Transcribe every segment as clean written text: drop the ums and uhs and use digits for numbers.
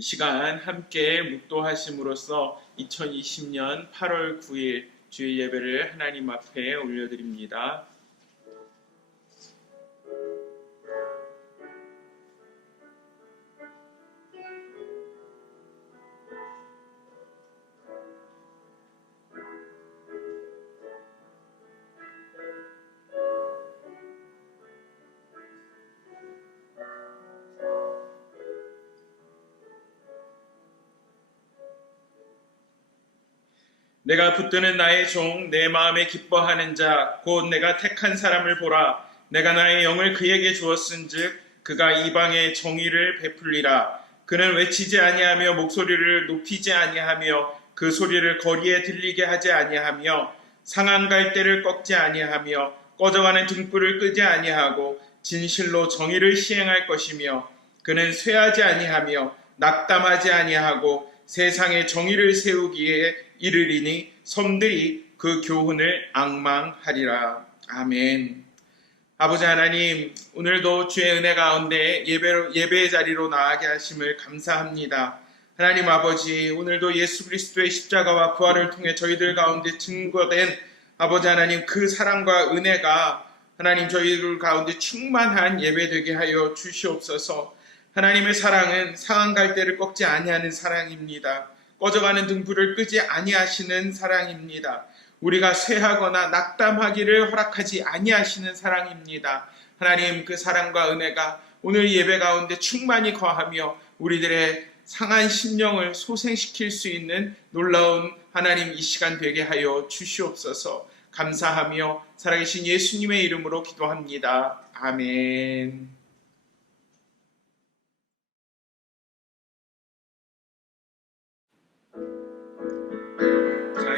이 시간 함께 묵도하심으로써 2020년 8월 9일 주일 예배를 하나님 앞에 올려드립니다. 내가 붙드는 나의 종, 내 마음에 기뻐하는 자, 곧 내가 택한 사람을 보라. 내가 나의 영을 그에게 주었은즉 그가 이방의 정의를 베풀리라. 그는 외치지 아니하며 목소리를 높이지 아니하며 그 소리를 거리에 들리게 하지 아니하며 상한 갈대를 꺾지 아니하며 꺼져가는 등불을 끄지 아니하고 진실로 정의를 시행할 것이며 그는 쇠하지 아니하며 낙담하지 아니하고 세상에 정의를 세우기에 이르리니 섬들이 그 교훈을 앙망하리라. 아멘. 아버지 하나님, 오늘도 주의 은혜 가운데 예배의 자리로 나아가게 하심을 감사합니다. 하나님 아버지, 오늘도 예수 그리스도의 십자가와 부활을 통해 저희들 가운데 증거된 아버지 하나님 그 사랑과 은혜가 하나님 저희들 가운데 충만한 예배 되게 하여 주시옵소서. 하나님의 사랑은 상한 갈대를 꺾지 아니하는 사랑입니다. 꺼져가는 등불을 끄지 아니하시는 사랑입니다. 우리가 쇠하거나 낙담하기를 허락하지 아니하시는 사랑입니다. 하나님 그 사랑과 은혜가 오늘 예배 가운데 충만히 거하며 우리들의 상한 심령을 소생시킬 수 있는 놀라운 하나님 이 시간 되게 하여 주시옵소서. 감사하며 살아계신 예수님의 이름으로 기도합니다. 아멘.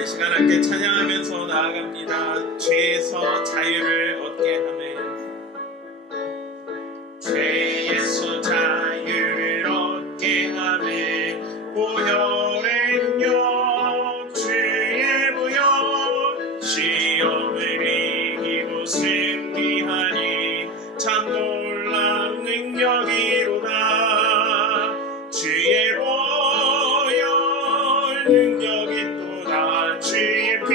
이 시간 함께 찬양하면서 나아갑니다. 죄에서 자유를 얻게 하네. 죄에서 자유를 얻게 하네. 보혈의 능력 주의 보혈 시험을 이기고 승리하니 참 놀라운 능력이로다. 주의 보혈 능력이 주의 피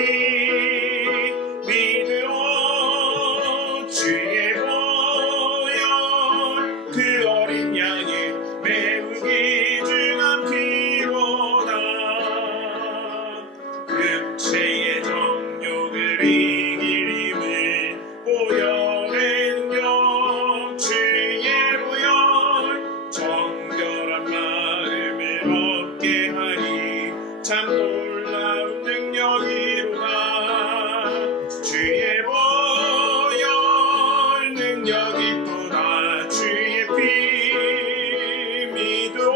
믿으오. 주의 보혈 그 어린 양의 매우 귀중한 피로다. 육체의 정욕을 이길 힘을 보혈의 능력 주의 보혈 정결한 마음을 얻게 하니 참 놀라운 능력이로다. 주의 보혈 능력이 또다. 주의 피 믿으오.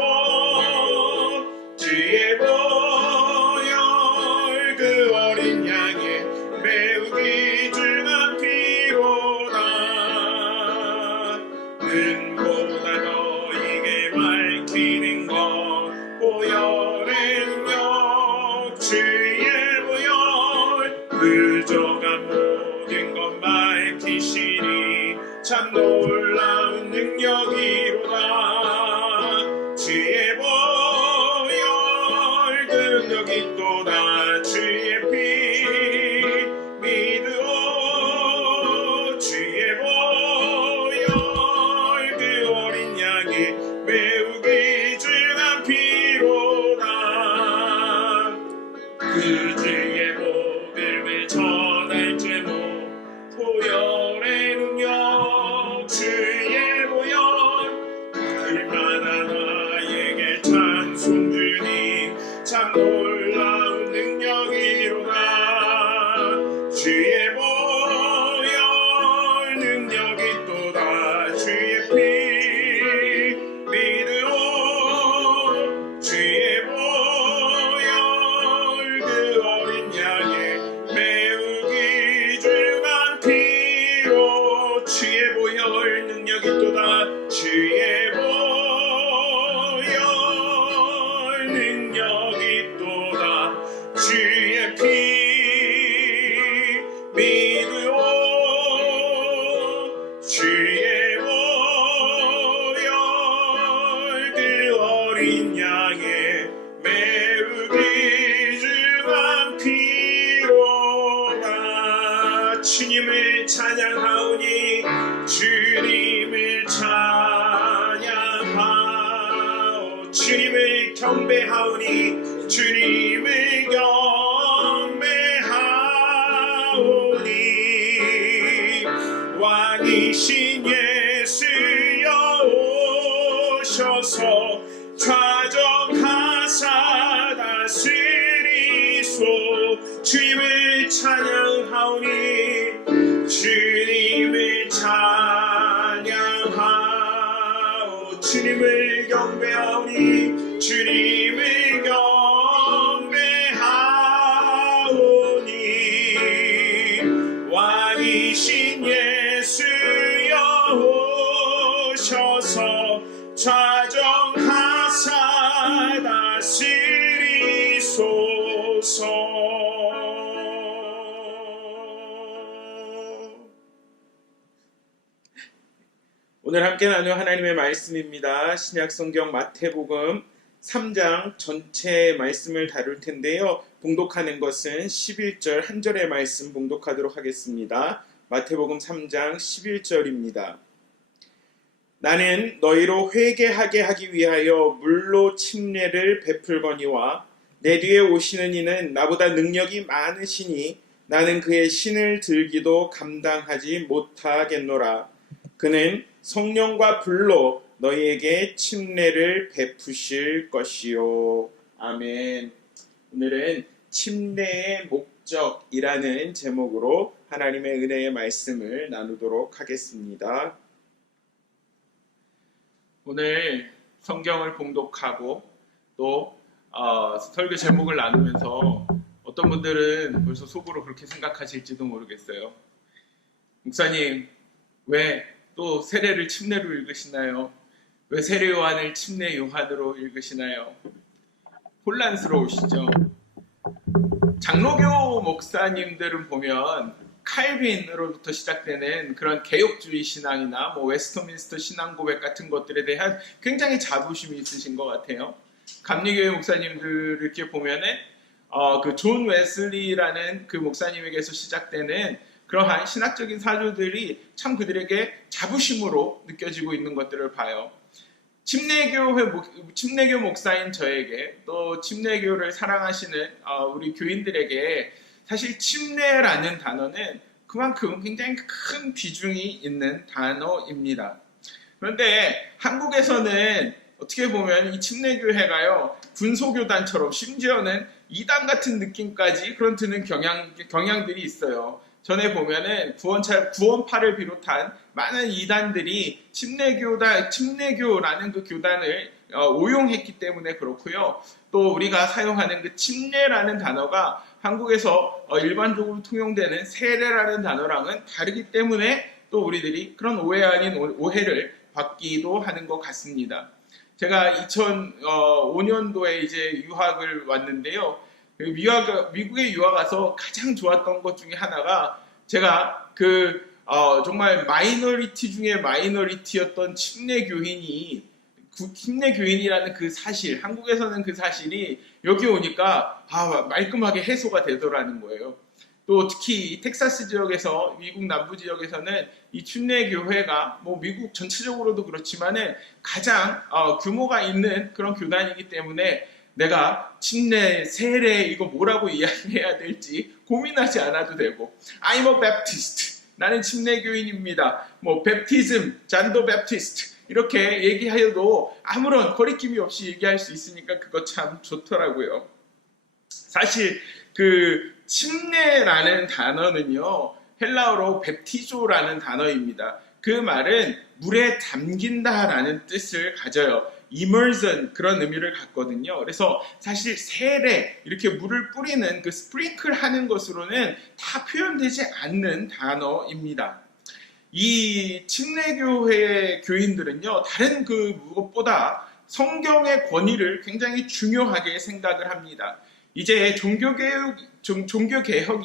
주의 보혈 그 어린 양의 매우 귀중한 피로다. 눈보다 너에게 밝히는 것 보혈의 능력 주의 보혈 부족한 모든 것 밝히시니 참 놀라운 능력이로다. 주의 보혈 능력이 또다. 주의 피 믿으오. 주의 보혈 그 어린 양의 매우 귀중한 피로다. 그 주의 복음을 전할 제목 보혈의 능력 주의 보혈 날마다 나에게 찬송 주니 참 놀라운 능력이로다. 주의 보혈 능력이 또다. 주의 피 믿으오. 주의 보혈 그 어린 양의 매우 귀중한 피로 주의 보혈 능력이 또다. 주의 보혈 능력이 또다. 주의 피 주님을 찬양하오니 주님을 찬양하오 주님을 경배하오니 주님을 경배하오니 왕이신 예수여 오셔서 좌정하사 다스리소 주님을 찬양하오니 주님을 찬양하오 주님을 경배하오니 주님을 경배하오니 왕이신 예수여 오셔서 좌정하사 다스리소서. 오늘 함께 나눌 하나님의 말씀입니다. 신약성경 마태복음 3장 전체 말씀을 다룰 텐데요. 봉독하는 것은 11절 한 절의 말씀 봉독하도록 하겠습니다. 마태복음 3장 11절입니다. 나는 너희로 회개하게 하기 위하여 물로 침례를 베풀거니와 내 뒤에 오시는 이는 나보다 능력이 많으시니 나는 그의 신을 들기도 감당하지 못하겠노라. 그는 성령과 불로 너희에게 침례를 베푸실 것이요. 아멘. 오늘은 침례의 목적이라는 제목으로 하나님의 은혜의 말씀을 나누도록 하겠습니다. 오늘 성경을 봉독하고 또 설교 제목을 나누면서 어떤 분들은 벌써 속으로 그렇게 생각하실지도 모르겠어요. 목사님, 왜 또 세례를 침례로 읽으시나요? 왜 세례 요한을 침례 요한으로 읽으시나요? 혼란스러우시죠? 장로교 목사님들은 보면 칼빈으로부터 시작되는 그런 개혁주의 신앙이나 뭐 웨스터민스터 신앙 고백 같은 것들에 대한 굉장히 자부심이 있으신 것 같아요. 감리교회 목사님들 이렇게 보면은 그 존 웨슬리라는 그 목사님에게서 시작되는 그러한 신학적인 사조들이 참 그들에게 자부심으로 느껴지고 있는 것들을 봐요. 침례교 목사인 저에게 또 침례교를 사랑하시는 우리 교인들에게 사실 침례라는 단어는 그만큼 굉장히 큰 비중이 있는 단어입니다. 그런데 한국에서는 어떻게 보면 이 침례교회가요 군소교단처럼 심지어는 이단 같은 느낌까지 그런 드는 경향들이 있어요. 전에 보면은 구원파를 비롯한 많은 이단들이 침례교라는 그 교단을 오용했기 때문에 그렇고요. 또 우리가 사용하는 그 침례라는 단어가 한국에서 일반적으로 통용되는 세례라는 단어랑은 다르기 때문에 또 우리들이 그런 오해 아닌 오해를 받기도 하는 것 같습니다. 제가 2005년도에 이제 유학을 왔는데요. 미국에 유학 가서 가장 좋았던 것 중에 하나가 제가 정말 마이너리티 중에 마이너리티였던 침례교인이라는 그 사실, 한국에서는 그 사실이 여기 오니까 말끔하게 해소가 되더라는 거예요. 또 특히 텍사스 지역에서, 미국 남부 지역에서는 이 침례교회가 뭐 미국 전체적으로도 그렇지만은 가장 규모가 있는 그런 교단이기 때문에 내가 침례, 세례 이거 뭐라고 이야기해야 될지 고민하지 않아도 되고, I'm a Baptist, 나는 침례교인입니다. 뭐 베프티즘, 잔도 베프티스트 이렇게 얘기해도 아무런 거리낌이 없이 얘기할 수 있으니까 그거 참 좋더라고요. 사실 그 침례라는 단어는요 헬라어로 베프티조라는 단어입니다. 그 말은 물에 담긴다라는 뜻을 가져요. immersion 그런 의미를 갖거든요. 그래서 사실 세례 이렇게 물을 뿌리는 그 스프링클 하는 것으로는 다 표현되지 않는 단어입니다. 이 침례교회 교인들은요 다른 그 무엇보다 성경의 권위를 굉장히 중요하게 생각을 합니다. 이제 종교개혁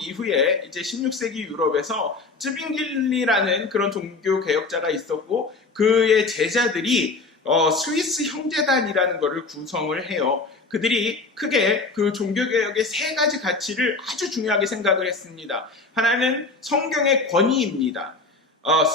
이후에 이제 16세기 유럽에서 쯔빙길리라는 그런 종교개혁자가 있었고 그의 제자들이 스위스 형제단이라는 것을 구성을 해요. 그들이 크게 그 종교개혁의 세 가지 가치를 아주 중요하게 생각을 했습니다. 하나는 성경의 권위입니다.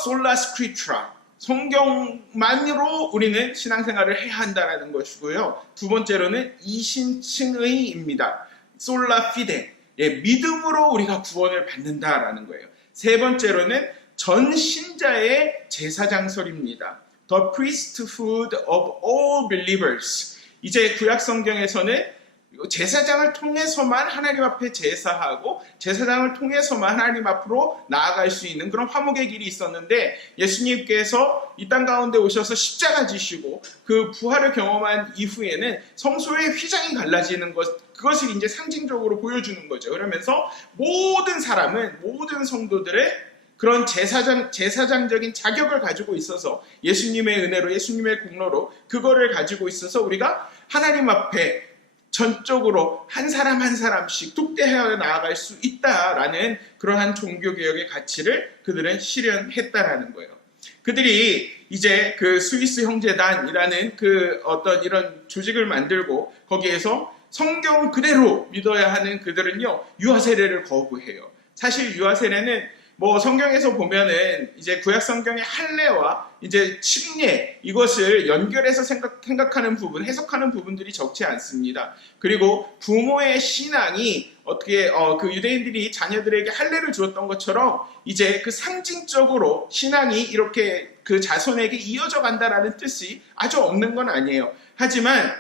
솔라 스크립트라, 성경만으로 우리는 신앙생활을 해야 한다는 것이고요. 두 번째로는 이신칭의입니다. 솔라 피데, 믿음으로 우리가 구원을 받는다라는 거예요. 세 번째로는 전 신자의 제사장설입니다. The priesthood of all believers. 이제 구약 성경에서는 제사장을 통해서만 하나님 앞에 제사하고 제사장을 통해서만 하나님 앞으로 나아갈 수 있는 그런 화목의 길이 있었는데, 예수님께서 이 땅 가운데 오셔서 십자가 지시고 그 부활을 경험한 이후에는 성소의 휘장이 갈라지는 그것을 이제 상징적으로 보여주는 거죠. 그러면서 모든 사람은, 모든 성도들의 그런 제사장적인 자격을 가지고 있어서 예수님의 은혜로, 예수님의 공로로 그거를 가지고 있어서 우리가 하나님 앞에 전적으로 한 사람 한 사람씩 뚝대하여 나아갈 수 있다라는 그러한 종교개혁의 가치를 그들은 실현했다라는 거예요. 그들이 이제 그 스위스 형제단이라는 그 어떤 이런 조직을 만들고 거기에서 성경 그대로 믿어야 하는 그들은요, 유아 세례를 거부해요. 사실 유아 세례는 뭐 성경에서 보면은 이제 구약 성경의 할례와 이제 침례, 이것을 연결해서 생각하는 부분, 해석하는 부분들이 적지 않습니다. 그리고 부모의 신앙이 어떻게 그 유대인들이 자녀들에게 할례를 주었던 것처럼 이제 그 상징적으로 신앙이 이렇게 그 자손에게 이어져 간다라는 뜻이 아주 없는 건 아니에요. 하지만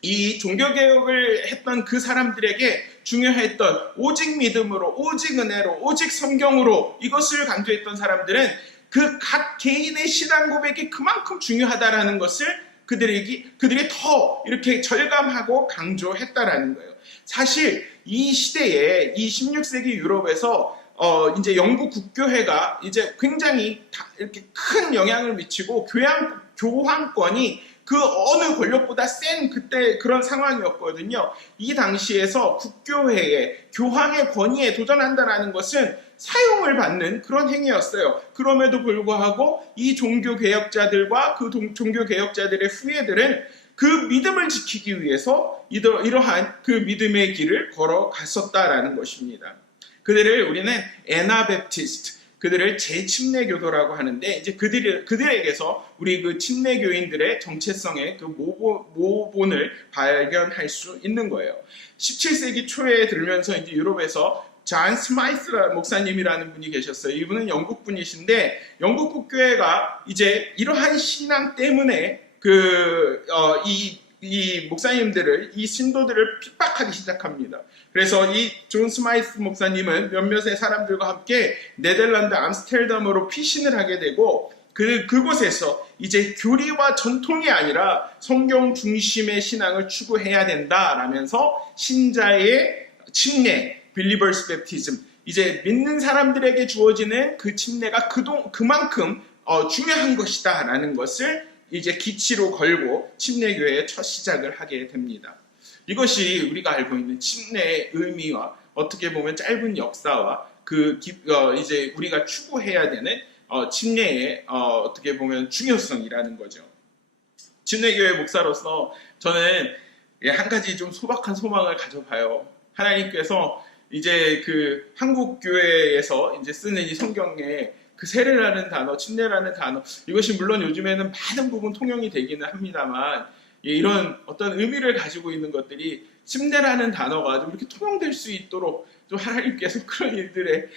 이 종교개혁을 했던 그 사람들에게 중요했던 오직 믿음으로, 오직 은혜로, 오직 성경으로 이것을 강조했던 사람들은 그 각 개인의 신앙 고백이 그만큼 중요하다라는 것을 그들이 더 이렇게 절감하고 강조했다라는 거예요. 사실 이 시대에, 이 16세기 유럽에서 이제 영국 국교회가 이제 굉장히 이렇게 큰 영향을 미치고 교황권이 그 어느 권력보다 센 그때 그런 상황이었거든요. 이 당시에서 국교회의 교황의 권위에 도전한다는 것은 사용을 받는 그런 행위였어요. 그럼에도 불구하고 이 종교개혁자들과 그 종교개혁자들의 후예들은 그 믿음을 지키기 위해서 이러한 그 믿음의 길을 걸어갔었다라는 것입니다. 그들을 우리는 에나베프티스트, 그들을 재침례교도라고 하는데, 이제 그들에게서 우리 그 침례교인들의 정체성의 그 모본을 발견할 수 있는 거예요. 17세기 초에 들면서 이제 유럽에서 존 스마이스 목사님이라는 분이 계셨어요. 이분은 영국 분이신데, 영국 국교회가 이제 이러한 신앙 때문에 이 목사님들을, 이 신도들을 핍박하기 시작합니다. 그래서 이 존 스마이스 목사님은 몇몇의 사람들과 함께 네덜란드 암스테르담으로 피신을 하게 되고, 그곳에서 이제 교리와 전통이 아니라 성경 중심의 신앙을 추구해야 된다라면서 신자의 침례, 빌리버스 베프티즘, 이제 믿는 사람들에게 주어지는 그 침례가 그만큼 중요한 것이다라는 것을 이제 기치로 걸고 침례교회의 첫 시작을 하게 됩니다. 이것이 우리가 알고 있는 침례의 의미와 어떻게 보면 짧은 역사와 이제 우리가 추구해야 되는 침례의 어떻게 보면 중요성이라는 거죠. 침례교회 목사로서 저는 한 가지 좀 소박한 소망을 가져봐요. 하나님께서 이제 그 한국 교회에서 이제 쓰는 이 성경에 그 세례라는 단어, 침례라는 단어, 이것이 물론 요즘에는 많은 부분 통용이 되기는 합니다만, 이런 어떤 의미를 가지고 있는 것들이 침례라는 단어가 좀 이렇게 통용될 수 있도록 좀 하나님께서 그런 일들에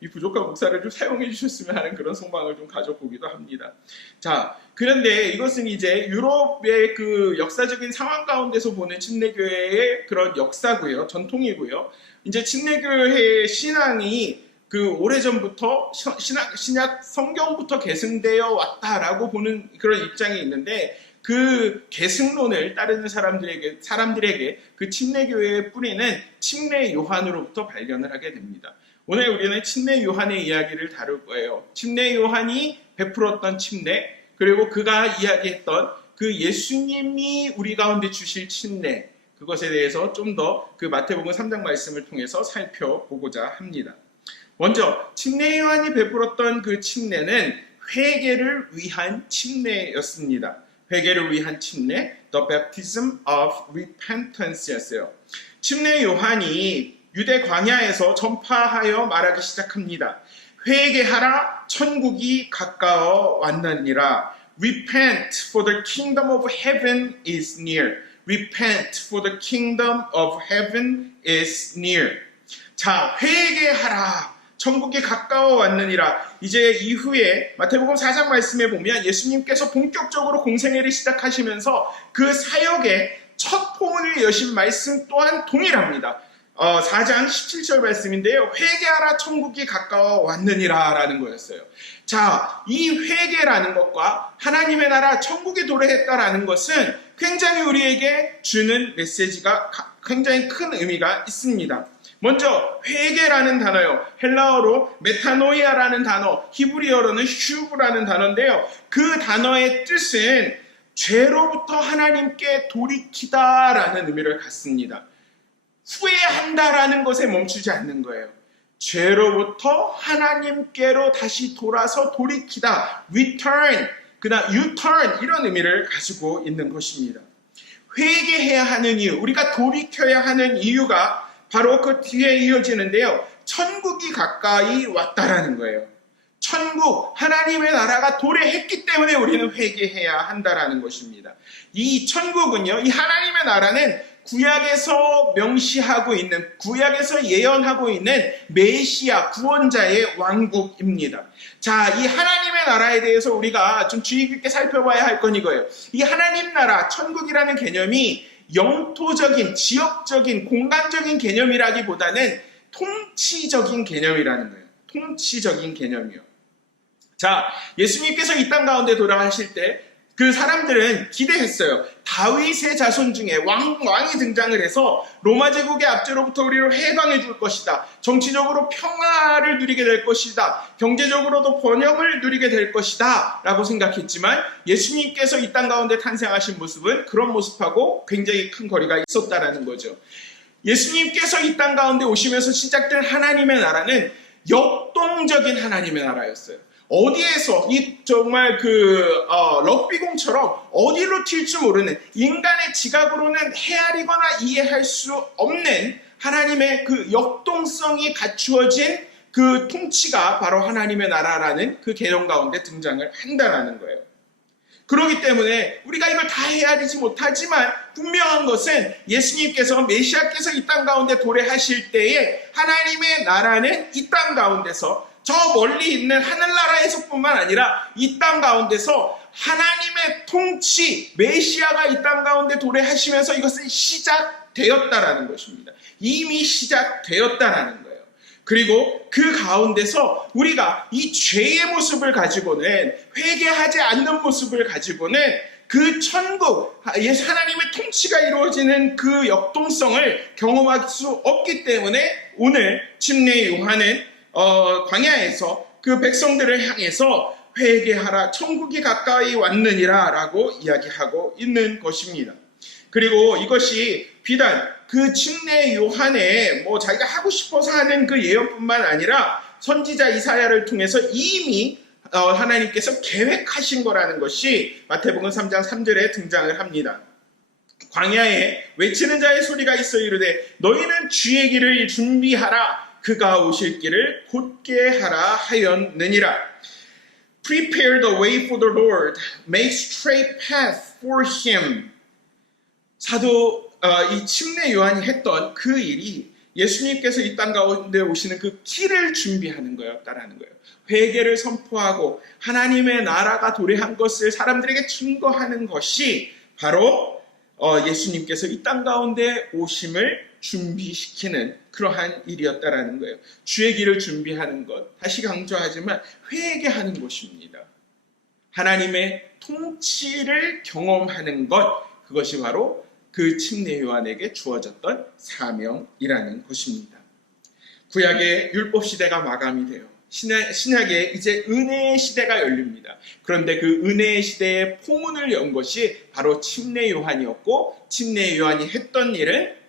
이 부족한 목사를 좀 사용해 주셨으면 하는 그런 소망을 좀 가져보기도 합니다. 자, 그런데 이것은 이제 유럽의 그 역사적인 상황 가운데서 보는 침례교회의 그런 역사고요, 전통이고요. 이제 침례교회의 신앙이 그 오래전부터 신약 성경부터 계승되어 왔다라고 보는 그런 입장이 있는데, 그 계승론을 따르는 사람들에게 그 침례교회의 뿌리는 침례 요한으로부터 발견을 하게 됩니다. 오늘 우리는 침례 요한의 이야기를 다룰 거예요. 침례 요한이 베풀었던 침례, 그리고 그가 이야기했던 그 예수님이 우리 가운데 주실 침례, 그것에 대해서 좀 더 그 마태복음 3장 말씀을 통해서 살펴보고자 합니다. 먼저 침례 요한이 베풀었던 그 침례는 회개를 위한 침례였습니다. 회개를 위한 침례, the baptism of repentance였어요. 침례 요한이 유대 광야에서 전파하여 말하기 시작합니다. 회개하라, 천국이 가까워 왔느니라. Repent, for the kingdom of heaven is near. Repent, for the kingdom of heaven is near. 자, 회개하라. 천국이 가까워 왔느니라. 이제 이후에 마태복음 4장 말씀에 보면 예수님께서 본격적으로 공생애를 시작하시면서 그 사역의 첫 포문을 여신 말씀 또한 동일합니다. 4장 17절 말씀인데요. 회개하라, 천국이 가까워 왔느니라 라는 거였어요. 자, 이 회개라는 것과 하나님의 나라 천국에 도래했다라는 것은 굉장히 우리에게 주는 메시지가 굉장히 큰 의미가 있습니다. 먼저 회개라는 단어요. 헬라어로 메타노이아라는 단어, 히브리어로는 슈브라는 단어인데요. 그 단어의 뜻은 죄로부터 하나님께 돌이키다라는 의미를 갖습니다. 후회한다라는 것에 멈추지 않는 거예요. 죄로부터 하나님께로 다시 돌아서 돌이키다, return, 그다음 U-turn 이런 의미를 가지고 있는 것입니다. 회개해야 하는 이유, 우리가 돌이켜야 하는 이유가 바로 그 뒤에 이어지는데요. 천국이 가까이 왔다라는 거예요. 천국, 하나님의 나라가 도래했기 때문에 우리는 회개해야 한다라는 것입니다. 이 천국은요, 이 하나님의 나라는 구약에서 명시하고 있는, 구약에서 예언하고 있는 메시아, 구원자의 왕국입니다. 자, 이 하나님의 나라에 대해서 우리가 좀 주의 깊게 살펴봐야 할 건 이거예요. 이 하나님 나라, 천국이라는 개념이 영토적인, 지역적인, 공간적인 개념이라기보다는 통치적인 개념이라는 거예요. 통치적인 개념이요. 자, 예수님께서 이 땅 가운데 돌아가실 때 그 사람들은 기대했어요. 다윗의 자손 중에 왕이 등장을 해서 로마 제국의 압제로부터 우리를 해방해 줄 것이다. 정치적으로 평화를 누리게 될 것이다. 경제적으로도 번영을 누리게 될 것이다. 라고 생각했지만 예수님께서 이 땅 가운데 탄생하신 모습은 그런 모습하고 굉장히 큰 거리가 있었다라는 거죠. 예수님께서 이 땅 가운데 오시면서 시작된 하나님의 나라는 역동적인 하나님의 나라였어요. 어디에서 정말 럭비공처럼 어디로 튈지 모르는, 인간의 지각으로는 헤아리거나 이해할 수 없는 하나님의 그 역동성이 갖추어진 그 통치가 바로 하나님의 나라라는 그 개념 가운데 등장을 한다라는 거예요. 그렇기 때문에 우리가 이걸 다 헤아리지 못하지만 분명한 것은 예수님께서, 메시아께서 이 땅 가운데 도래하실 때에 하나님의 나라는 이 땅 가운데서, 저 멀리 있는 하늘나라에서뿐만 아니라 이 땅 가운데서 하나님의 통치, 메시아가 이 땅 가운데 도래하시면서 이것은 시작되었다라는 것입니다. 이미 시작되었다라는 거예요. 그리고 그 가운데서 우리가 이 죄의 모습을 가지고는, 회개하지 않는 모습을 가지고는 그 천국, 하나님의 통치가 이루어지는 그 역동성을 경험할 수 없기 때문에 오늘 침례 요한은 광야에서 그 백성들을 향해서 회개하라, 천국이 가까이 왔느니라 라고 이야기하고 있는 것입니다. 그리고 이것이 비단 그 침례 요한의 자기가 하고 싶어서 하는 그 예언뿐만 아니라 선지자 이사야를 통해서 이미 하나님께서 계획하신 거라는 것이 마태복음 3장 3절에 등장을 합니다. 광야에 외치는 자의 소리가 있어 이르되 너희는 주의 길을 준비하라, 그가 오실 길을 곧게 하라 하였느니라. Prepare the way for the Lord, make straight path for him. 사도 이 침례 요한이 했던 그 일이 예수님께서 이 땅 가운데 오시는 그 길을 준비하는 거였다라는 거예요. 회개를 선포하고 하나님의 나라가 도래한 것을 사람들에게 증거하는 것이 바로 예수님께서 이 땅 가운데 오심을 준비시키는 그러한 일이었다라는 거예요. 주의 길을 준비하는 것, 다시 강조하지만 회개하는 것입니다. 하나님의 통치를 경험하는 것, 그것이 바로 그 침례 요한에게 주어졌던 사명이라는 것입니다. 구약의 율법 시대가 마감이 돼요. 신약에 이제 은혜의 시대가 열립니다. 그런데 그 은혜의 시대의 포문을 연 것이 바로 침례 요한이었고, 침례 요한이 했던 일은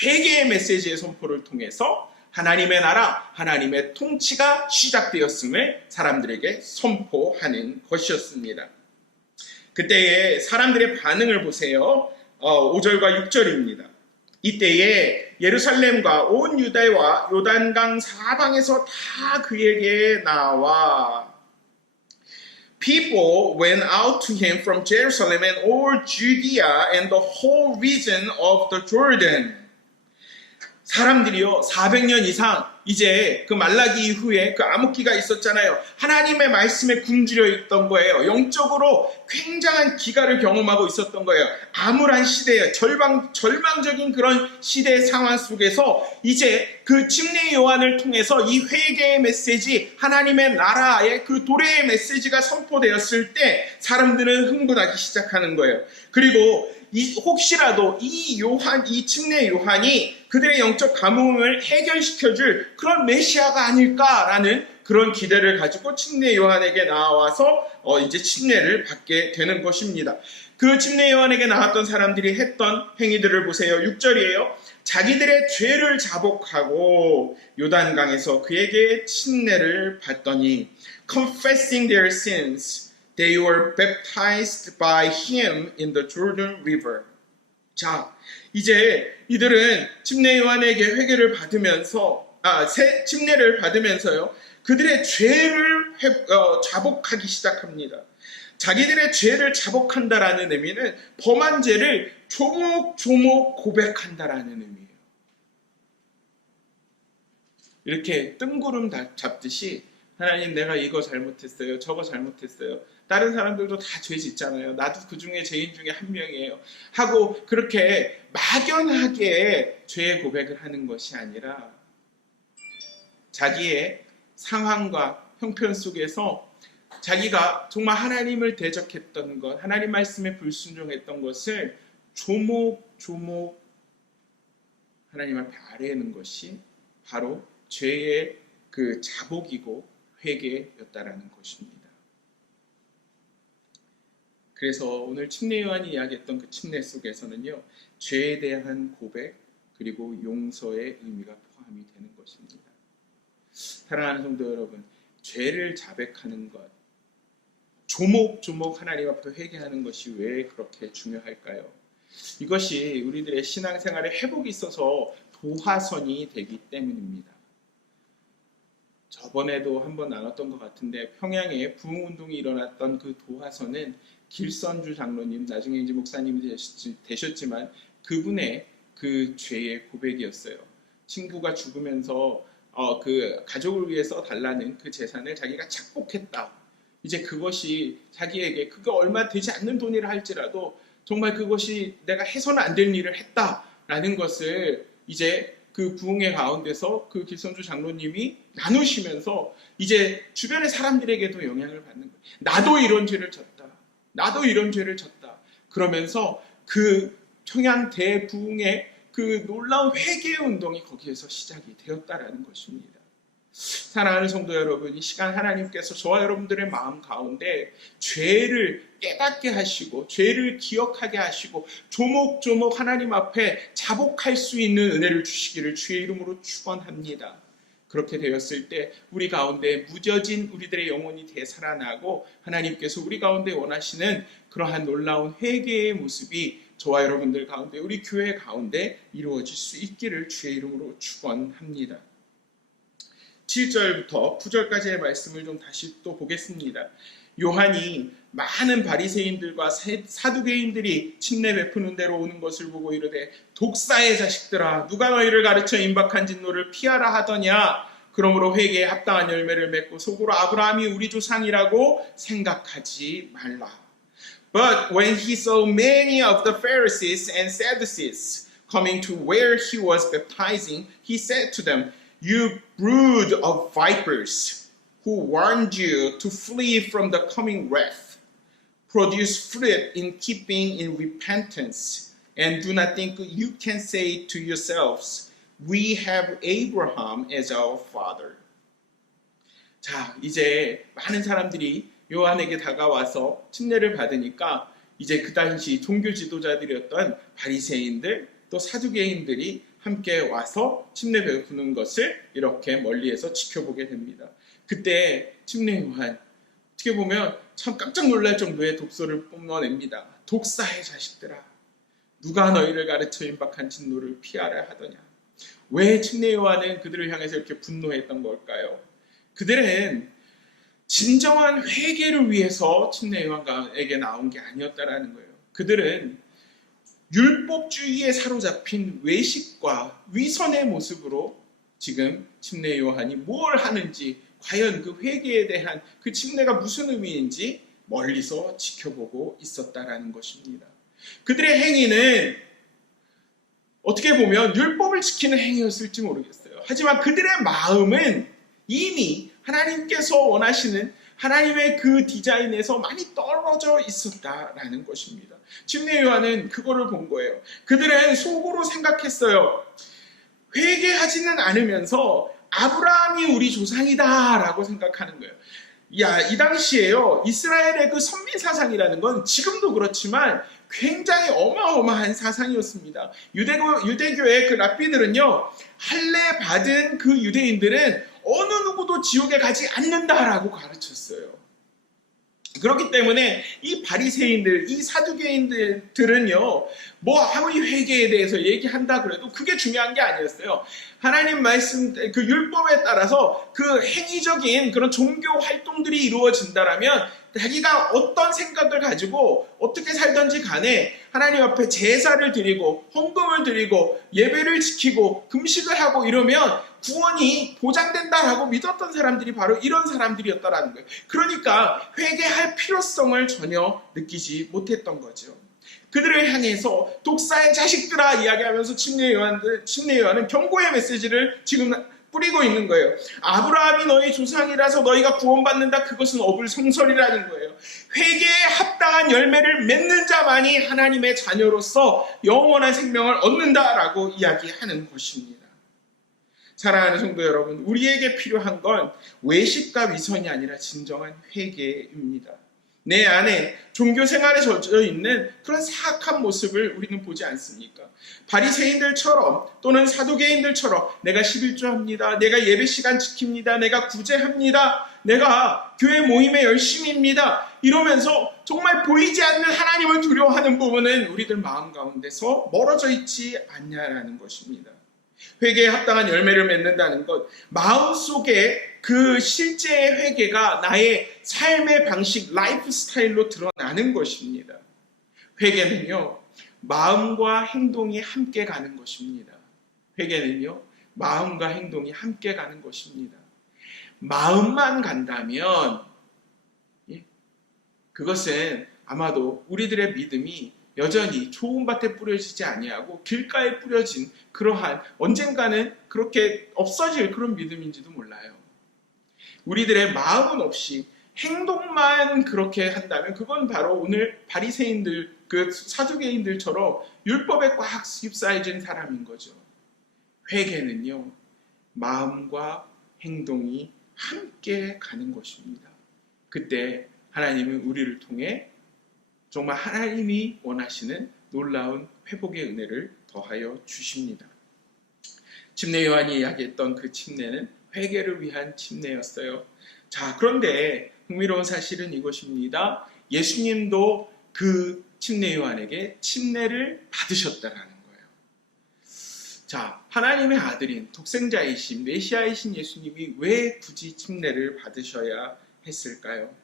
회개의 메시지의 선포를 통해서 하나님의 나라, 하나님의 통치가 시작되었음을 사람들에게 선포하는 것이었습니다. 그때의 사람들의 반응을 보세요. 5절과 6절입니다. 이때에 예루살렘과 온 유다와 요단강 사방에서 다 그에게 나와 People went out to him from Jerusalem and all Judea and the whole region of the Jordan. 사람들이요 400년 이상 이제 그 말라기 이후에 그 암흑기가 있었잖아요. 하나님의 말씀에 굶주려 있던 거예요. 영적으로 굉장한 기가를 경험하고 있었던 거예요. 암울한 시대에 절망적인 그런 시대의 상황 속에서 이제 그 침례 요한을 통해서 이 회개의 메시지, 하나님의 나라의 그 도래의 메시지가 선포되었을 때 사람들은 흥분하기 시작하는 거예요. 그리고 혹시라도 이 침례 요한이 그들의 영적 가뭄을 해결시켜줄 그런 메시아가 아닐까라는 그런 기대를 가지고 침례 요한에게 나와서 이제 침례를 받게 되는 것입니다. 그 침례 요한에게 나왔던 사람들이 했던 행위들을 보세요. 6절이에요. 자기들의 죄를 자복하고 요단강에서 그에게 침례를 받더니 confessing their sins, they were baptized by him in the Jordan River. 자, 이제 이들은 침례 요한에게 회개를 받으면서 침례를 받으면서요. 그들의 죄를 자복하기 시작합니다. 자기들의 죄를 자복한다라는 의미는 범한 죄를 조목조목 고백한다라는 의미예요. 이렇게 뜬구름 잡듯이 하나님 내가 이거 잘못했어요. 저거 잘못했어요. 다른 사람들도 다 죄 짓잖아요. 나도 그 중에 죄인 중에 한 명이에요. 하고 그렇게 막연하게 죄의 고백을 하는 것이 아니라 자기의 상황과 형편 속에서 자기가 정말 하나님을 대적했던 것, 하나님 말씀에 불순종했던 것을 조목조목 하나님 앞에 아뢰는 것이 바로 죄의 그 자복이고 회개였다라는 것입니다. 그래서 오늘 침례 요한이 이야기했던 그 침례 속에서는요, 죄에 대한 고백 그리고 용서의 의미가 포함이 되는 것입니다. 사랑하는 성도 여러분, 죄를 자백하는 것, 조목조목 하나님 앞에 회개하는 것이 왜 그렇게 중요할까요? 이것이 우리들의 신앙생활에 회복이 있어서 도화선이 되기 때문입니다. 저번에도 한번 나눴던 것 같은데 평양에 부흥운동이 일어났던 그 도화선은 길선주 장로님, 나중에 이제 목사님이 되셨지만 그분의 그 죄의 고백이었어요. 친구가 죽으면서 그 가족을 위해서 달라는 그 재산을 자기가 착복했다. 이제 그것이 자기에게 그거 얼마 되지 않는 돈이라 할지라도 정말 그것이 내가 해서는 안 될 일을 했다라는 것을 이제 그 부흥의 가운데서 그 길선주 장로님이 나누시면서 이제 주변의 사람들에게도 영향을 받는 거예요. 나도 이런 죄를 졌다. 나도 이런 죄를 졌다. 그러면서 그 평양 대부흥의 그 놀라운 회개의 운동이 거기에서 시작이 되었다라는 것입니다. 사랑하는 성도 여러분, 이 시간 하나님께서 저와 여러분들의 마음 가운데 죄를 깨닫게 하시고 죄를 기억하게 하시고 조목조목 하나님 앞에 자복할 수 있는 은혜를 주시기를 주의 이름으로 축원합니다. 그렇게 되었을 때 우리 가운데 무뎌진 우리들의 영혼이 되살아나고 하나님께서 우리 가운데 원하시는 그러한 놀라운 회개의 모습이 저와 여러분들 가운데 우리 교회 가운데 이루어질 수 있기를 주의 이름으로 축원합니다. 7절부터 9절까지의 말씀을 좀 다시 또 보겠습니다. 요한이 많은 바리새인들과 사두개인들이 침례 베푸는 데로 오는 것을 보고 이르되 독사의 자식들아 누가 너희를 가르쳐 임박한 진노를 피하라 하더냐. 그러므로 회개에 합당한 열매를 맺고 속으로 아브라함이 우리 조상이라고 생각하지 말라. But when he saw many of the Pharisees and Sadducees coming to where he was baptizing, he said to them, You brood of vipers, who warned you to flee from the coming wrath. Produce fruit in keeping in repentance, and do not think you can say to yourselves, We have Abraham as our father. 자, 이제 많은 사람들이 요한에게 다가와서 침례를 받으니까 이제 그 당시 종교 지도자들이었던 바리새인들 또 사두개인들이 함께 와서 침례 베푸는 것을 이렇게 멀리에서 지켜보게 됩니다. 그때 침례 요한 어떻게 보면 참 깜짝 놀랄 정도의 독소를 뿜어냅니다. 독사의 자식들아, 누가 너희를 가르쳐 임박한 진노를 피하라 하더냐. 왜 침례 요한은 그들을 향해서 이렇게 분노했던 걸까요? 그들은 진정한 회개를 위해서 침례 요한에게 나온 게 아니었다라는 거예요. 그들은 율법주의에 사로잡힌 외식과 위선의 모습으로 지금 침례 요한이 뭘 하는지, 과연 그 회개에 대한 그 침례가 무슨 의미인지 멀리서 지켜보고 있었다라는 것입니다. 그들의 행위는 어떻게 보면 율법을 지키는 행위였을지 모르겠어요. 하지만 그들의 마음은 이미 하나님께서 원하시는 하나님의 그 디자인에서 많이 떨어져 있었다라는 것입니다. 침례 요한은 그거를 본 거예요. 그들은 속으로 생각했어요. 회개하지는 않으면서 아브라함이 우리 조상이다라고 생각하는 거예요. 이 당시에요, 이스라엘의 그 선민 사상이라는 건 지금도 그렇지만 굉장히 어마어마한 사상이었습니다. 유대교의 그 랍비들은요, 할례 받은 그 유대인들은 어느 누구도 지옥에 가지 않는다라고 가르쳤어요. 그렇기 때문에 이 바리새인들, 이 사두개인들은요, 뭐 아무리 회개에 대해서 얘기한다 그래도 그게 중요한 게 아니었어요. 하나님 말씀, 그 율법에 따라서 그 행위적인 그런 종교 활동들이 이루어진다라면 자기가 어떤 생각을 가지고 어떻게 살던지 간에 하나님 앞에 제사를 드리고 헌금을 드리고 예배를 지키고 금식을 하고 이러면 구원이 보장된다라고 믿었던 사람들이 바로 이런 사람들이었다라는 거예요. 그러니까 회개할 필요성을 전혀 느끼지 못했던 거죠. 그들을 향해서 독사의 자식들아 이야기하면서 침례 요한은 경고의 메시지를 지금 뿌리고 있는 거예요. 아브라함이 너희 조상이라서 너희가 구원받는다. 그것은 어불성설이라는 거예요. 회개에 합당한 열매를 맺는 자만이 하나님의 자녀로서 영원한 생명을 얻는다라고 이야기하는 것입니다. 사랑하는 성도 여러분, 우리에게 필요한 건 외식과 위선이 아니라 진정한 회개입니다. 내 안에 종교 생활에 젖어 있는 그런 사악한 모습을 우리는 보지 않습니까? 바리새인들처럼 또는 사두개인들처럼 내가 11조합니다. 내가 예배 시간 지킵니다. 내가 구제합니다. 내가 교회 모임에 열심입니다. 이러면서 정말 보이지 않는 하나님을 두려워하는 부분은 우리들 마음 가운데서 멀어져 있지 않냐라는 것입니다. 회개에 합당한 열매를 맺는다는 것, 마음속에 그 실제의 회개가 나의 삶의 방식, 라이프 스타일로 드러나는 것입니다. 회개는요, 마음과 행동이 함께 가는 것입니다. 회개는요, 마음과 행동이 함께 가는 것입니다. 마음만 간다면 그것은 아마도 우리들의 믿음이 여전히 좋은 밭에 뿌려지지 아니하고 길가에 뿌려진 그러한 언젠가는 그렇게 없어질 그런 믿음인지도 몰라요. 우리들의 마음은 없이 행동만 그렇게 한다면 그건 바로 오늘 바리새인들, 그 사두개인들처럼 율법에 꽉 휩싸여진 사람인 거죠. 회개는요, 마음과 행동이 함께 가는 것입니다. 그때 하나님은 우리를 통해 정말 하나님이 원하시는 놀라운 회복의 은혜를 더하여 주십니다. 침례 요한이 이야기했던 그 침례는 회개를 위한 침례였어요. 자, 그런데 흥미로운 사실은 이것입니다. 예수님도 그 침례 요한에게 침례를 받으셨다라는 거예요. 자, 하나님의 아들인 독생자이신 메시아이신 예수님이 왜 굳이 침례를 받으셔야 했을까요?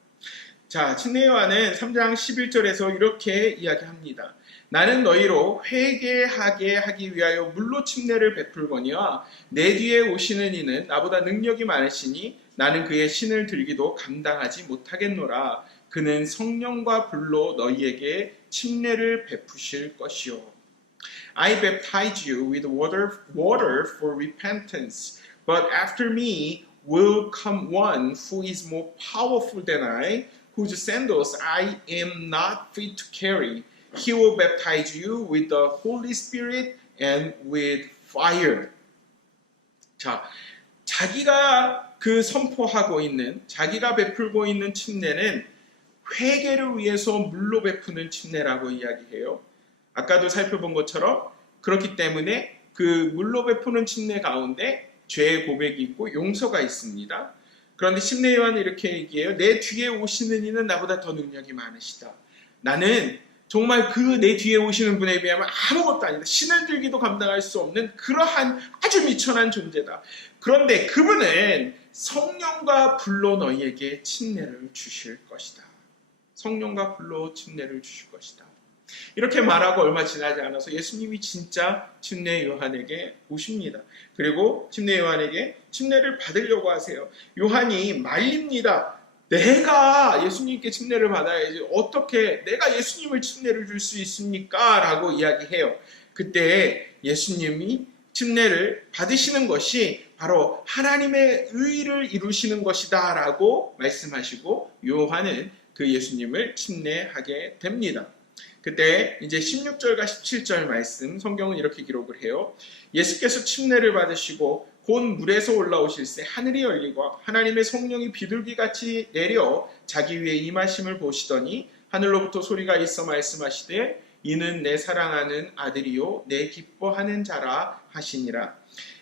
자, 침례 요한은 3장 11절에서 이렇게 이야기합니다. 나는 너희로 회개하게 하기 위하여 물로 침례를 베풀거니와 내 뒤에 오시는 이는 나보다 능력이 많으시니 나는 그의 신을 들기도 감당하지 못하겠노라. 그는 성령과 불로 너희에게 침례를 베푸실 것이요. I baptize you with water for repentance, but after me will come one who is more powerful than I, whose sandals I am not fit to carry. He will baptize you with the Holy Spirit and with fire. 자, 자기가 그 선포하고 있는, 자기가 베풀고 있는 침례는 회개를 위해서 물로 베푸는 침례라고 이야기해요. 아까도 살펴본 것처럼 그렇기 때문에 그 물로 베푸는 침례 가운데 죄의 고백이 있고 용서가 있습니다. 그런데 침례 요한은 이렇게 얘기해요. 내 뒤에 오시는 이는 나보다 더 능력이 많으시다. 나는 정말 그 내 뒤에 오시는 분에 비하면 아무것도 아니다. 신을 들기도 감당할 수 없는 그러한 아주 미천한 존재다. 그런데 그분은 성령과 불로 너희에게 침례를 주실 것이다. 성령과 불로 침례를 주실 것이다. 이렇게 말하고 얼마 지나지 않아서 예수님이 진짜 침례 요한에게 오십니다. 그리고 침례 요한에게 침례를 받으려고 하세요. 요한이 말립니다. 내가 예수님께 침례를 받아야지 어떻게 내가 예수님을 침례를 줄 수 있습니까? 라고 이야기해요. 그때 예수님이 침례를 받으시는 것이 바로 하나님의 의를 이루시는 것이다 라고 말씀하시고 요한은 그 예수님을 침례하게 됩니다. 그때 이제 16절과 17절 말씀 성경은 이렇게 기록을 해요. 예수께서 침례를 받으시고 곧 물에서 올라오실새 하늘이 열리고 하나님의 성령이 비둘기같이 내려 자기 위에 임하심을 보시더니 하늘로부터 소리가 있어 말씀하시되 이는 내 사랑하는 아들이요 내 기뻐하는 자라 하시니라.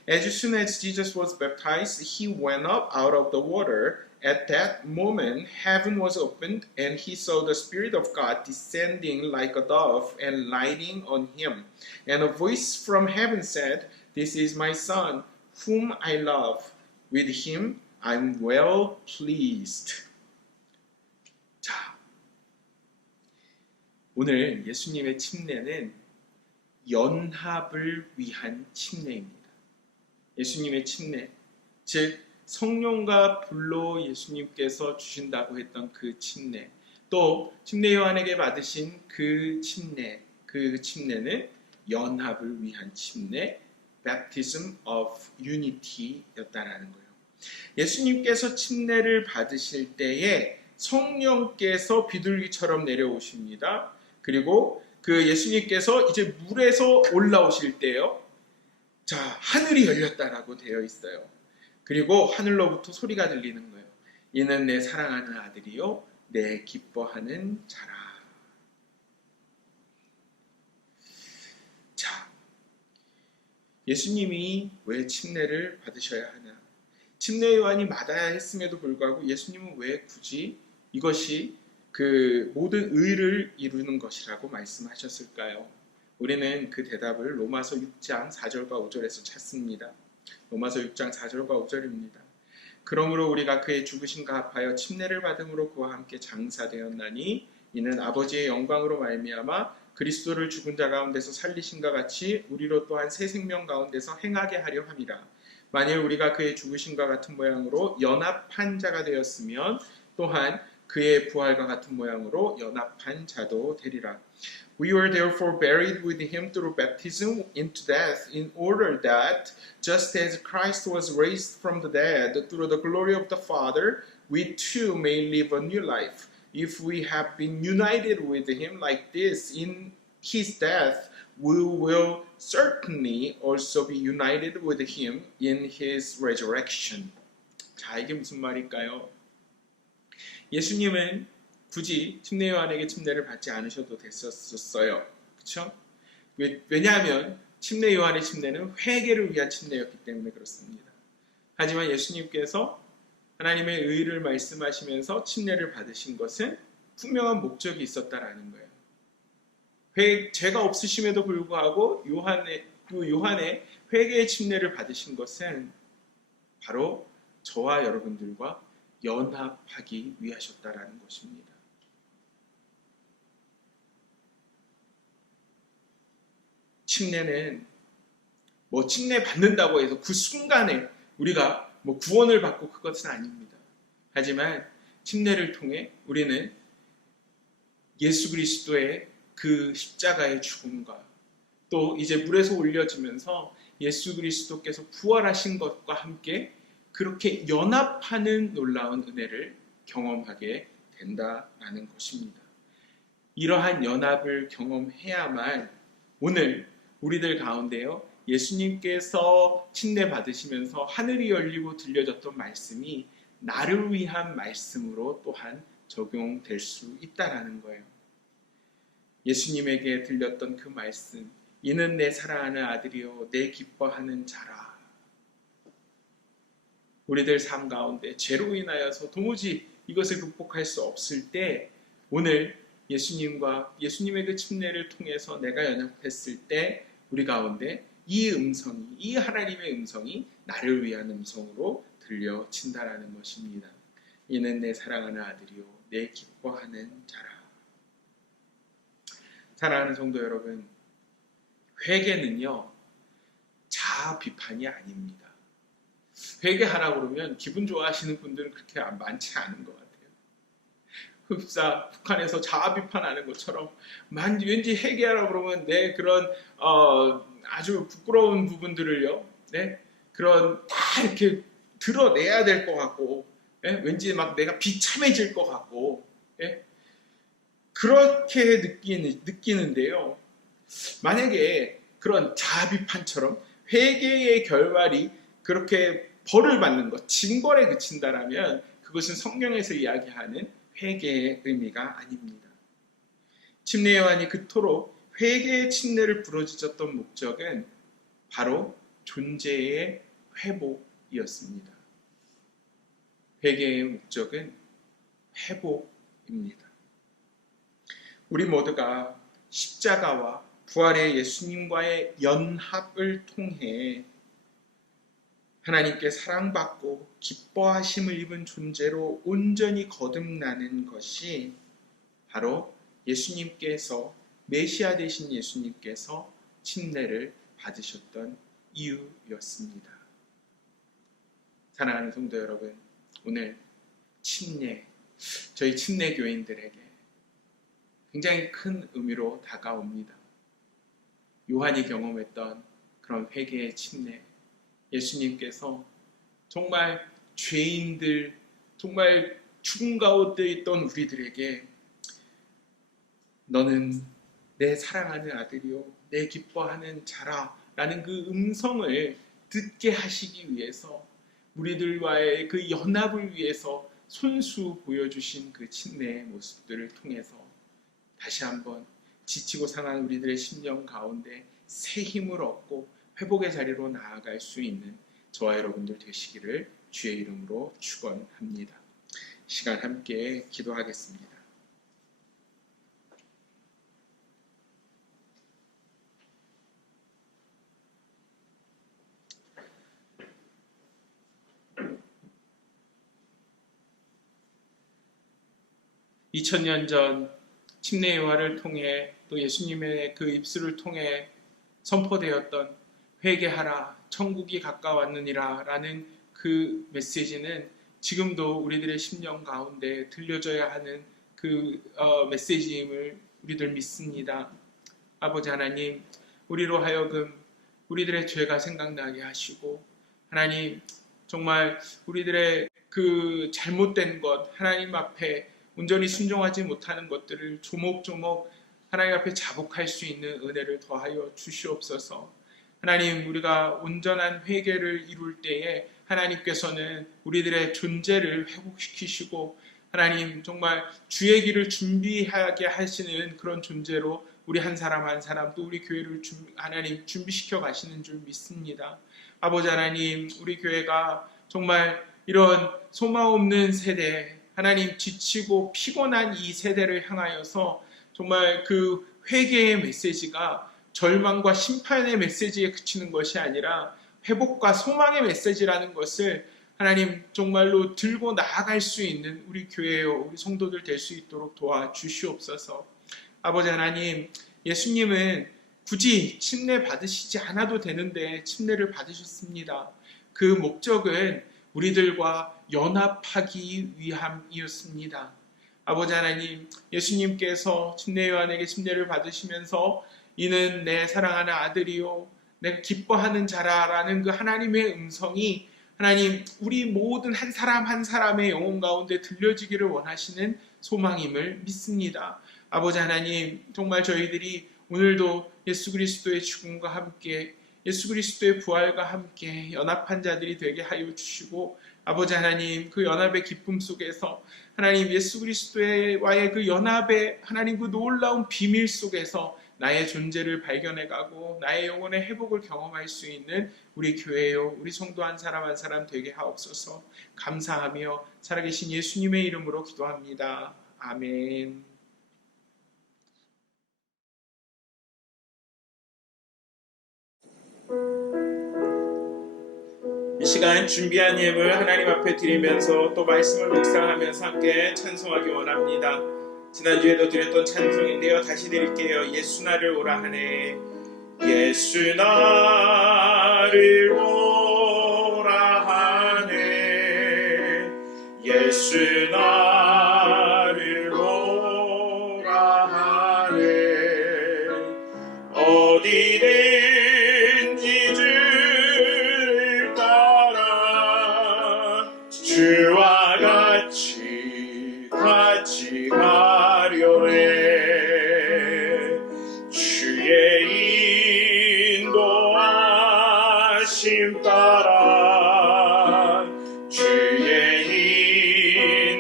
As soon as Jesus was baptized, he went up out of the water. At that moment, heaven was opened, and he saw the Spirit of God descending like a dove and lighting on him. And a voice from heaven said, This is my Son, whom I love. With him I'm well pleased. 자, 오늘 예수님의 침례는 연합을 위한 침례입니다. 예수님의 침례, 즉 성령과 불로 예수님께서 주신다고 했던 그 침례, 또 침례 요한에게 받으신 그 침례는 연합을 위한 침례, Baptism of Unity였다라는 거예요. 예수님께서 침례를 받으실 때에 성령께서 비둘기처럼 내려오십니다. 그리고 그 예수님께서 이제 물에서 올라오실 때요. 자, 하늘이 열렸다라고 되어 있어요. 그리고 하늘로부터 소리가 들리는 거예요. 이는 내 사랑하는 아들이요 내 기뻐하는 자라. 자, 예수님이 왜 침례를 받으셔야 하나? 침례 요한이 받아야 했음에도 불구하고 예수님은 왜 굳이 이것이 그 모든 의를 이루는 것이라고 말씀하셨을까요? 우리는 그 대답을 로마서 6장 4절과 5절에서 찾습니다. 로마서 6장 4절과 5절입니다. 그러므로 우리가 그의 죽으심과 합하여 침례를 받음으로 그와 함께 장사되었나니 이는 아버지의 영광으로 말미암아 그리스도를 죽은 자 가운데서 살리신과 같이 우리로 또한 새 생명 가운데서 행하게 하려 함이라. 만일 우리가 그의 죽으심과 같은 모양으로 연합한 자가 되었으면 또한 그의 부활과 같은 모양으로 연합한 자도 되리라. We were therefore buried with him through baptism into death, in order that, just as Christ was raised from the dead through the glory of the Father, we too may live a new life. If we have been united with him like this in his death, we will certainly also be united with him in his resurrection. 자, 이게 무슨 말일까요? 예수님은 굳이 침례 요한에게 침례를 받지 않으셔도 됐었어요. 그렇죠? 왜냐하면 침례 요한의 침례는 회개를 위한 침례였기 때문에 그렇습니다. 하지만 예수님께서 하나님의 의를 말씀하시면서 침례를 받으신 것은 분명한 목적이 있었다라는 거예요. 죄가 없으심에도 불구하고 요한의 회개의 침례를 받으신 것은 바로 저와 여러분들과 연합하기 위하셨다라는 것입니다. 침례는 침례 받는다고 해서 그 순간에 우리가 구원을 받고 그것은 아닙니다. 하지만 침례를 통해 우리는 예수 그리스도의 그 십자가의 죽음과 또 이제 물에서 올려지면서 예수 그리스도께서 부활하신 것과 함께 그렇게 연합하는 놀라운 은혜를 경험하게 된다라는 것입니다. 이러한 연합을 경험해야만 오늘 우리들 가운데요, 예수님께서 침례 받으시면서 하늘이 열리고 들려졌던 말씀이 나를 위한 말씀으로 또한 적용될 수 있다라는 거예요. 예수님에게 들렸던 그 말씀, 이는 내 사랑하는 아들이요 내 기뻐하는 자라. 우리들 삶 가운데 죄로 인하여서 도무지 이것을 극복할 수 없을 때 오늘 예수님과 예수님의 그 침례를 통해서 내가 연합했을 때 우리 가운데 이 음성이, 이 하나님의 음성이 나를 위한 음성으로 들려진다라는 것입니다. 이는 내 사랑하는 아들이요 내 기뻐하는 자라. 사랑하는 성도 여러분, 회개는요 자아 비판이 아닙니다. 회개하라고 그러면 기분 좋아하시는 분들은 그렇게 많지 않은 것 같아요. 흡사 북한에서 자아 비판하는 것처럼 왠지 회개하라고 그러면 내 그런 아주 부끄러운 부분들을요, 네? 그런 다 이렇게 드러내야 될 것 같고, 예? 왠지 막 내가 비참해질 것 같고, 예? 그렇게 느끼는데요. 만약에 그런 자아 비판처럼 회개의 결말이 그렇게 벌을 받는 것, 징벌에 그친다라면 그것은 성경에서 이야기하는 회개의 의미가 아닙니다. 침례 요한이 그토록 회개의 침례를 부르짖었던 목적은 바로 존재의 회복이었습니다. 회개의 목적은 회복입니다. 우리 모두가 십자가와 부활의 예수님과의 연합을 통해 하나님께 사랑받고 기뻐하심을 입은 존재로 온전히 거듭나는 것이 바로 예수님께서, 메시아 되신 예수님께서 침례를 받으셨던 이유였습니다. 사랑하는 성도 여러분, 오늘 침례, 저희 침례 교인들에게 굉장히 큰 의미로 다가옵니다. 요한이 경험했던 그런 회개의 침례, 예수님께서 정말 죄인들, 정말 죽음 가운데 있던 우리들에게 너는 내 사랑하는 아들이요 내 기뻐하는 자라 라는 그 음성을 듣게 하시기 위해서 우리들과의 그 연합을 위해서 손수 보여주신 그 침례의 모습들을 통해서 다시 한번 지치고 상한 우리들의 심령 가운데 새 힘을 얻고 회복의 자리로 나아갈 수 있는 저와 여러분들 되시기를 주의 이름으로 축원합니다. 시간 함께 기도하겠습니다. (2000년) 전 침례 요한을 통해 또 예수님의 그 입술을 통해 선포되었던 회개하라 천국이 가까웠느니라 라는 그 메시지는 지금도 우리들의 심령 가운데 들려져야 하는 그 메시지임을 우리들 믿습니다. 아버지 하나님, 우리로 하여금 우리들의 죄가 생각나게 하시고 하나님 정말 우리들의 그 잘못된 것 하나님 앞에 온전히 순종하지 못하는 것들을 조목조목 하나님 앞에 자복할 수 있는 은혜를 더하여 주시옵소서. 하나님, 우리가 온전한 회개를 이룰 때에 하나님께서는 우리들의 존재를 회복시키시고 하나님 정말 주의 길을 준비하게 하시는 그런 존재로 우리 한 사람 한 사람 또 우리 교회를 하나님 준비시켜 가시는 줄 믿습니다. 아버지 하나님, 우리 교회가 정말 이런 소망 없는 세대, 하나님 지치고 피곤한 이 세대를 향하여서 정말 그 회개의 메시지가 절망과 심판의 메시지에 그치는 것이 아니라 회복과 소망의 메시지라는 것을 하나님 정말로 들고 나아갈 수 있는 우리 교회요, 우리 성도들 될 수 있도록 도와주시옵소서. 아버지 하나님, 예수님은 굳이 침례 받으시지 않아도 되는데 침례를 받으셨습니다. 그 목적은 우리들과 연합하기 위함이었습니다. 아버지 하나님, 예수님께서 침례 요한에게 침례를 받으시면서 이는 내 사랑하는 아들이요 내가 기뻐하는 자라라는 그 하나님의 음성이 하나님 우리 모든 한 사람 한 사람의 영혼 가운데 들려지기를 원하시는 소망임을 믿습니다. 아버지 하나님, 정말 저희들이 오늘도 예수 그리스도의 죽음과 함께 예수 그리스도의 부활과 함께 연합한 자들이 되게 하여 주시고 아버지 하나님, 그 연합의 기쁨 속에서 하나님 예수 그리스도와의 그 연합의 하나님 그 놀라운 비밀 속에서 나의 존재를 발견해가고 나의 영혼의 회복을 경험할 수 있는 우리 교회요, 우리 성도 한 사람 한 사람 되게 하옵소서. 감사하며 살아계신 예수님의 이름으로 기도합니다. 아멘. 이 시간 준비한 예물 하나님 앞에 드리면서 또 말씀을 묵상하면서 함께 찬송하기 원합니다. 지난주에도 드렸던 찬송인데요, 다시 드릴게요. 예수 나를 오라 하네. 예수 나를 오라 하네. 예수 나를 오라 하네. 어디든지 주를 따라 주와 같이 가려네. 주의 인도하심 따라 주의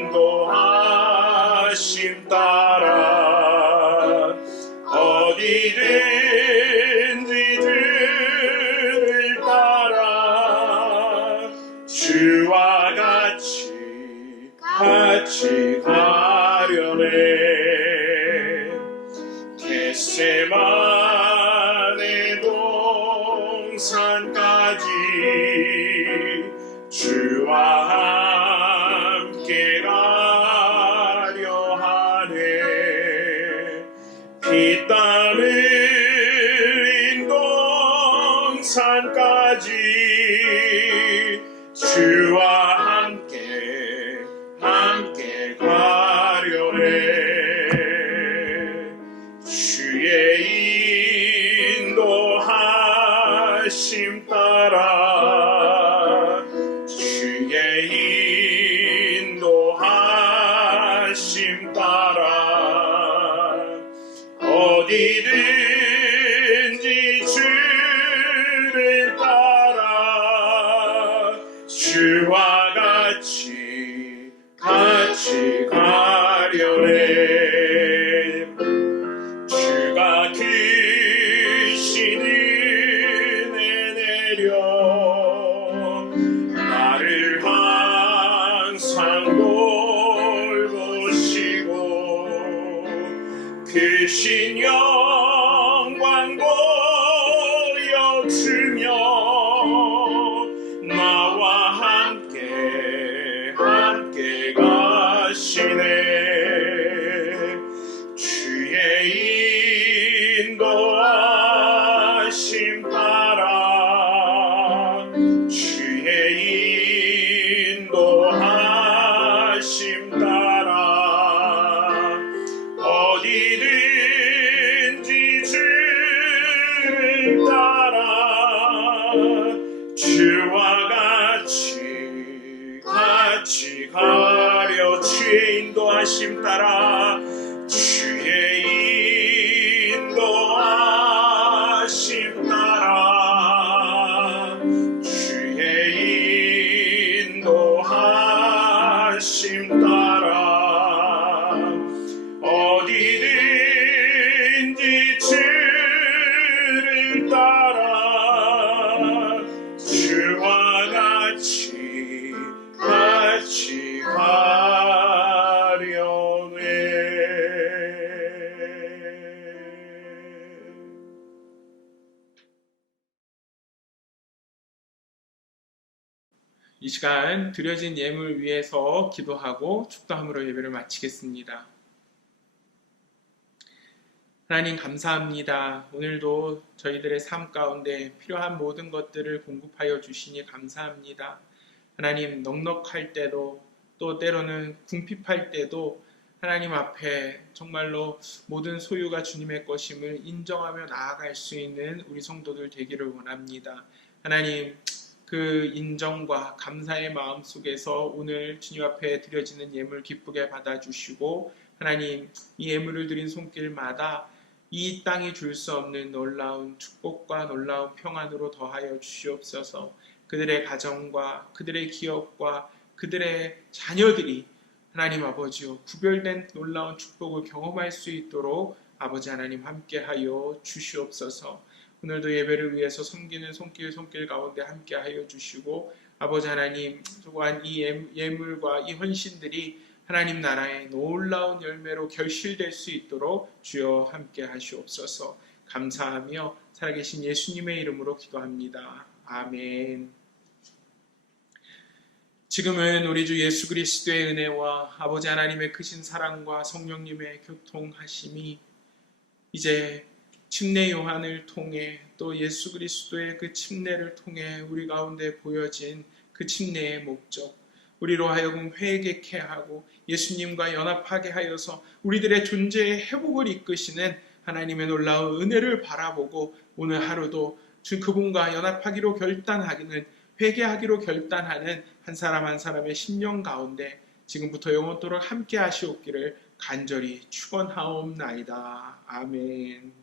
인도하심 따라 어디든지 주를 따라 주와 같이 가려네. 겟세마네 동산까지 주와 함께 가려 하네. 피땀 흘린 동산까지 주와 함께 가려네. 주의 인도하심 따라 주의 인도하심 따라 어디든지 주를 따라 주와 같이 가려네. 주가 크신 은혜 내려 나를 항상 돌보시고 크신 영광 보여주며 나와 함께 가시네. 주의 인도하심 따라 주의 인도하심 따라 어디든지 주를 따라 주와 같이 가려. 주의 인도하심 따라 주의 인도하심 따라 주의 인도하심 따라 어디든지 주를 따라 주와 같이 가려네. 이 시간 드려진 예물 위해서 기도하고 축도함으로 예배를 마치겠습니다. 하나님 감사합니다. 오늘도 저희들의 삶 가운데 필요한 모든 것들을 공급하여 주시니 감사합니다. 하나님 넉넉할 때도 또 때로는 궁핍할 때도 하나님 앞에 정말로 모든 소유가 주님의 것임을 인정하며 나아갈 수 있는 우리 성도들 되기를 원합니다. 하나님 그 인정과 감사의 마음 속에서 오늘 주님 앞에 드려지는 예물 기쁘게 받아주시고 하나님 이 예물을 드린 손길마다 이 땅이 줄 수 없는 놀라운 축복과 놀라운 평안으로 더하여 주시옵소서. 그들의 가정과 그들의 기업과 그들의 자녀들이 하나님 아버지요 구별된 놀라운 축복을 경험할 수 있도록 아버지 하나님 함께하여 주시옵소서. 오늘도 예배를 위해서 섬기는 손길 가운데 함께하여 주시고 아버지 하나님 또한 이 예물과 이 헌신들이 하나님 나라의 놀라운 열매로 결실될 수 있도록 주여 함께 하시옵소서. 감사하며 살아계신 예수님의 이름으로 기도합니다. 아멘. 지금은 우리 주 예수 그리스도의 은혜와 아버지 하나님의 크신 사랑과 성령님의 교통하심이 이제 침례 요한을 통해 또 예수 그리스도의 그 침례를 통해 우리 가운데 보여진 그 침례의 목적, 우리로 하여금 회개케 하고 예수님과 연합하게 하여서 우리들의 존재의 회복을 이끄시는 하나님의 놀라운 은혜를 바라보고 오늘 하루도 그분과 연합하기로 결단하기는 회개하기로 결단하는 한 사람 한 사람의 심령 가운데 지금부터 영원토록 함께 하시옵기를 간절히 축원하옵나이다. 아멘.